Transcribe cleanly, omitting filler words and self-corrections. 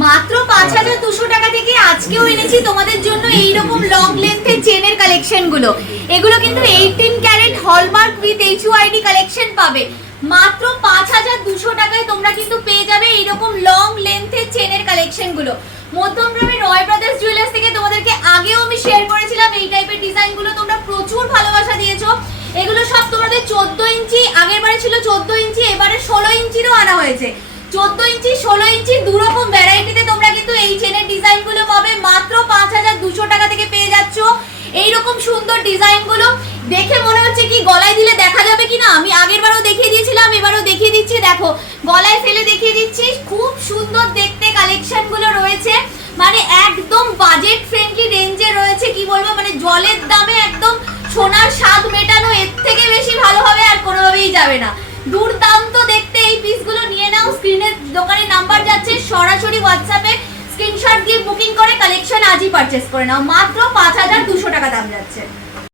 মাত্র 5200 টাকা থেকে আজকেও এনেছি তোমাদের জন্য এইরকম লং লেন্থের চেনের কালেকশন গুলো। এগুলো কিন্তু 18 carat hallmark with HUID collection পাবে। মাত্র 5200 টাকায় তোমরা কিন্তু পেয়ে যাবে এইরকম লং লেন্থের চেনের কালেকশন গুলো। মধ্যমগ্রামের রয় ব্রাদার্স জুয়েলার্স থেকে তোমাদেরকে আগেও আমি শেয়ার করেছিলাম এই টাইপের ডিজাইন গুলো, তোমরা প্রচুর ভালোবাসা দিয়েছো। এগুলো সব তোমাদের 14 ইঞ্চি, আগের বারে ছিল 14 ইঞ্চি, এবারে 16 ইঞ্চিরও আনা হয়েছে। 14 ইঞ্চি 16 ইঞ্চি দুরকম ভ্যারাইটিতে তোমরা কিন্তু এই চেনের ডিজাইন গুলো পাবে। মাত্র 5200 টাকা থেকে পেয়ে যাচ্ছ এইরকম সুন্দর ডিজাইন গুলো। দেখে মনে হচ্ছে কি গলায় দিলে দেখা যাবে কিনা, আমি আগের বারও দেখিয়ে দিয়েছিলাম, এবারও দেখিয়ে দিচ্ছি। দেখো গলায় ফেলে দেখিয়ে দিচ্ছি, খুব সুন্দর দেখতে কালেকশন গুলো রয়েছে। মানে একদম বাজেট ফ্রেন্ডলি রেঞ্জে রয়েছে। কি বলবো, মানে জলের দামে একদম সোনার স্বাদ মেটানো, এর থেকে বেশি ভালো হবে আর কোনোভাবেই যাবে না। দুর্দান্ত দেখতে এই পিসগুলো নিয়ে নাও। স্ক্রিনের দোকানের নাম্বার যাচ্ছে, সরাসরি হোয়াটসঅ্যাপে স্ক্রিনশট দিয়ে বুকিং করে কালেকশন আজই পারচেজ করে নাও। মাত্র 5200 টাকা দাম যাচ্ছে।